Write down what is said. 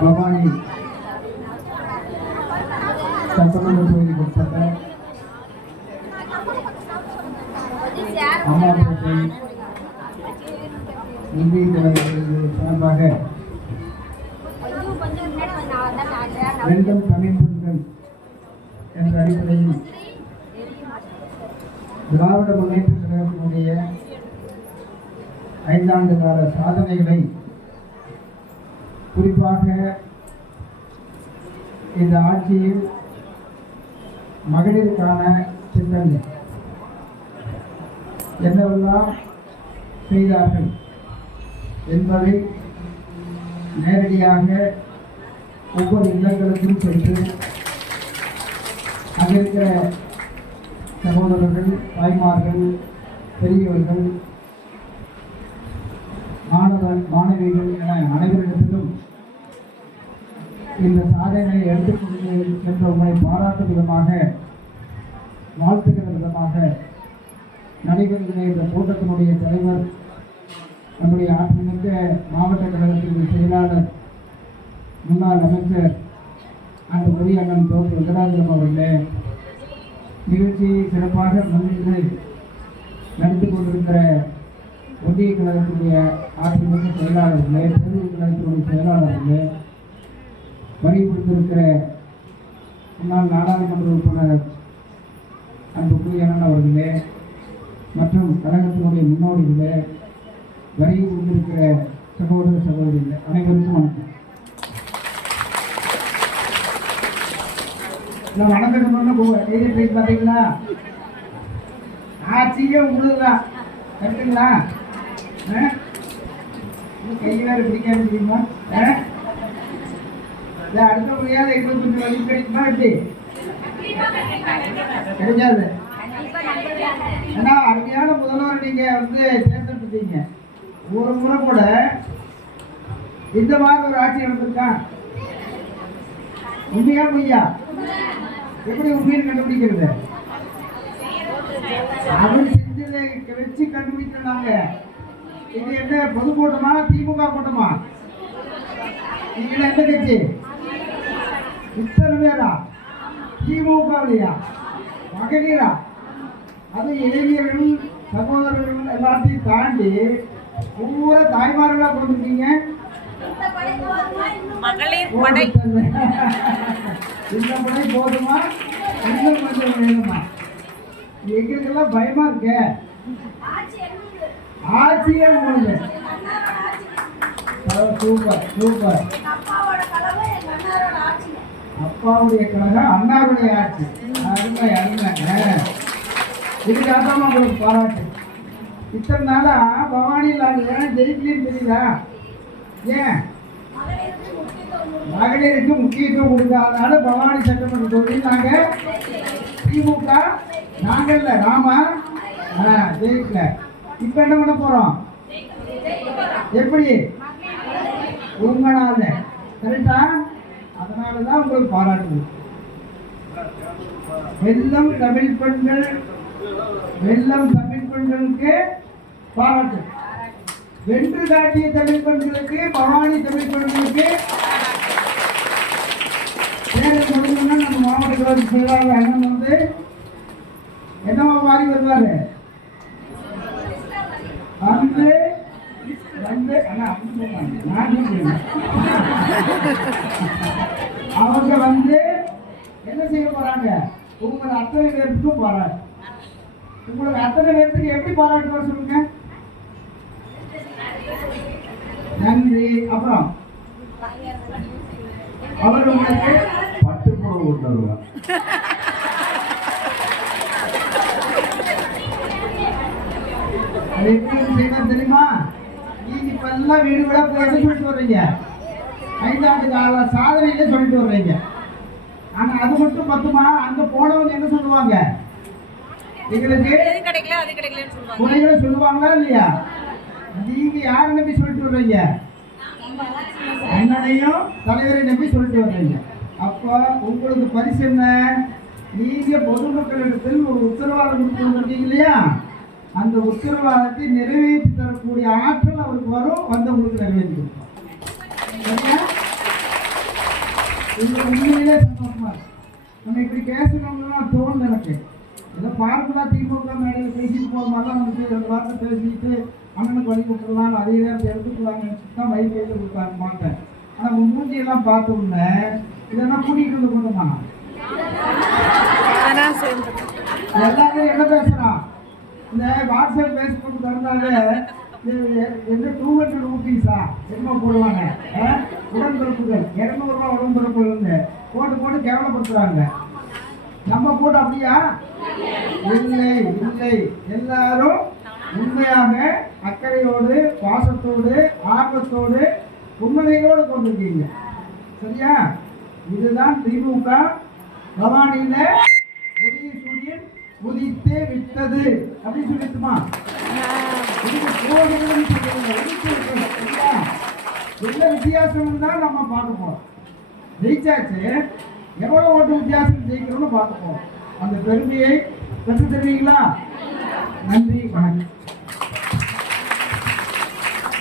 பவானி சட்டமன்ற தொகுதிக்கு உட்பட்ட அம்மாப்பேட்டை இந்திய தலைவர்கள் சார்பாக வெல்கம் தமிழ் பெண்கள் என்ற அடிப்படையில் திராவிட முன்னேற்ற கழகத்தினுடைய 5 ஆண்டு கால சாதனைகளை குறிப்பாக இந்த ஆட்சியில் மகளிருக்கான திட்டங்கள் என்னவெல்லாம் செய்தார்கள் என்பதை நேரடியாக ஒவ்வொரு இல்லங்களுக்கும் சென்று அங்கிருக்கிற சகோதரர்கள், தாய்மார்கள், பெரியவர்கள், மாணவிகள் என அனைவரிடத்திலும் இந்த சாதனையை எடுத்துக்கொண்டு சென்ற உண்மை பாராட்டும் விதமாக, வாழ்த்துகிற விதமாக நடைபெறுகிற இந்த கூட்டத்தினுடைய தலைவர், நம்முடைய ஆற்றமிக்க மாவட்ட கழகத்தின் செயலாளர், முன்னாள் அமைச்சர் அந்த பொறியாளர் தோற்று வெங்கடாஜலம் அவர்களே, நிகழ்ச்சியை சிறப்பாக முன்னின்று நடத்தி கொண்டிருக்கிற ஒன்றிய கழகத்துடைய ஆற்றமிக்க செயலாளர்களே, பேரூர் கழகத்தினுடைய செயலாளர்களே, வரி கொடுத்திருக்கிற முன்னாள் நாடாளுமன்ற உறுப்பினர் அன்பு பொறியாளர் அவர்களே மற்றும் கழகத்தினுடைய முன்னோடிகளே, வரி கொடுத்திருக்கிற சகோதர சகோதரிகளே, அனைவருக்கும் வணக்கம். வணக்கம் பார்த்தீங்களா? ஆட்சியே உங்களுக்கு தான் கரெக்டுங்களா? கையால பிடிக்காம முடியுமா? அடுத்த முறையாவது 25 வழி கிடைக்குமா? எப்படி கிடைக்காது? ஏன்னா அருமையான முதல்வர் நீங்க தேர்ந்தெடுத்தீங்க. ஒரு முறை கூட இந்த மாதிரி ஒரு ஆட்சி நடந்திருக்கான்? உண்மையா பொய்யா? எப்படி உண்மையை கண்டுபிடிக்கிறது? அவர் செஞ்சதை வச்சு கண்டுபிடிக்கிறாங்க. இது என்ன பொது கூட்டமா, திமுக கூட்டமா? நீங்க எந்த கட்சி? இத்தனை பேரா? திமுகவிலையா? மகளிரா? அது இளைஞர்கள், சகோதரர்கள் எல்லாத்தையும் தாண்டி ஒவ்வொரு தாய்மார்களா கொடுத்துருக்கீங்க. இந்த படை போதுமா? இன்னும் கொஞ்சம் வேணுமா? எங்களுக்கெல்லாம் பயமா இருக்க. ஆட்சியே உங்களுக்கு சூப்பர் சூப்பர். அப்பாவுடைய கழகம், அண்ணாருடைய ஆட்சி. அருமை அருமை. இதுக்காக உங்களுக்கு பாராட்டு. இத்தனை நாளா பவானியில் ஏன் ஜெயிக்கலன்னு தெரியுதா? ஏன்? மகளிருக்கு முக்கியத்துவம் கொடுக்காதனால பவானி சட்டமன்ற தொகுதியில் நாங்கள் திமுக நாங்கள்ல ராமா ஜெயிக்கல. இப்ப என்ன பண்ண போறோம்? எப்படி? உங்களால கரெக்டா? அதனாலதான் உங்களுக்கு பாராட்டு. வெல்லம் தமிழ் பெண்கள், வெல்லம் தமிழ் பெண்களுக்கு பாராட்டு. வென்று காட்டிய தமிழ் பெண்களுக்கு, பவானி தமிழ் பெண்களுக்கு முடிஞ்சோம்னா நம்ம மாவட்ட கழக செயலாளர் அண்ணன் என்னவா மாறி வருவாரு? அவங்க என்ன செய்ய போறாங்க? உங்களை அத்தனை பேருக்கும் பாராட்டு. உங்களுக்கு அத்தனை பேருக்கு எப்படி பாராட்டு வர சொல்லுங்க. நன்றி. அப்புறம் அவர் உங்களுக்கு பட்டு புடவை கொண்டு வருவார். தெரியுமா? நீங்க இப்ப எல்லாம் வீடு விட போய் சொல்லிட்டு வர்றீங்க. 5 ஆண்டு கால சாதனையில சொல்லிட்டு வர்றீங்க. ஆனா அது மட்டும் பத்துமா? அங்க போனவங்க என்ன சொல்லுவாங்க? எங்களுக்கு குறைகளை சொல்லுவாங்களா இல்லையா? நீங்க யாரை நம்பி சொல்லிட்டு வர்றீங்க? அண்ணனையும் தலைவரை நம்பி சொல்லிட்டு வர்றீங்க. அப்ப உங்களுக்கு பரிசு என்ன? நீங்க பொதுமக்களிடத்தில் ஒரு உத்தரவாதம் கொடுத்து வந்தீங்க இல்லையா? அந்த உத்தரவாதத்தை நிறைவேற்றி தரக்கூடிய ஆற்றல் அவருக்கு வரும், வந்தவங்களுக்கு நிறைவேற்றி கொடுப்போம். சரியா? இது உண்மையிலே சந்தோஷமா இருக்கு. நம்ம இப்படி பேசணும்னா தோணுது எனக்கு. ஏதோ பார்க்கலா திமுக மேடையில் பேசிட்டு போகும்போதெல்லாம் வந்துட்டு ரெண்டு வார்த்தை பேசிட்டு அண்ணனுக்கு வழி கொடுத்துடலாம், அதே நேரத்தை எடுத்துக்கலாம்னு நினச்சிட்டு தான் வழி கையில் கொடுத்தாங்க மாட்டேன். ஆனால் உங்கள் மூஞ்சியெல்லாம் பார்த்த உடனே இதெல்லாம் கூட்டிகிட்டு வந்து கொண்டுமா எல்லாரும் என்ன பேசுகிறான்? இந்த வாட்ஸ்அப் ஃபேஸ்புக் திறந்தாலே என்ன 200 ரூபீஸா என்ன போடுவாங்க, உடன்பிறப்புகள் 200 ரூபா உடன்பிறப்புகள்னு போட்டு போட்டு கேவலப்படுத்துறாங்க. நம்ம கூட அப்படியா? இல்லை இல்லை, எல்லாரும் உண்மையாக அக்கறையோடு பாசத்தோடு ஆர்வத்தோடு உண்மையோடு கொண்டிருக்கீங்க. சரியா? இதுதான் திமுக பவானியில உதய சூரியன் உதித்தே விட்டது அப்படின்னு சொல்லிட்டுமா? என்ன வித்தியாசம் தான் நம்ம பார்க்க போறோம். ஜெயிச்சாச்சு, எவ்வளவு ஓட்டு வித்தியாசம் ஜெயிக்கிறோம்னு பார்க்க போறோம். அந்த பெருமையை பெற்று தருவீங்களா? நன்றி, வணக்கம்.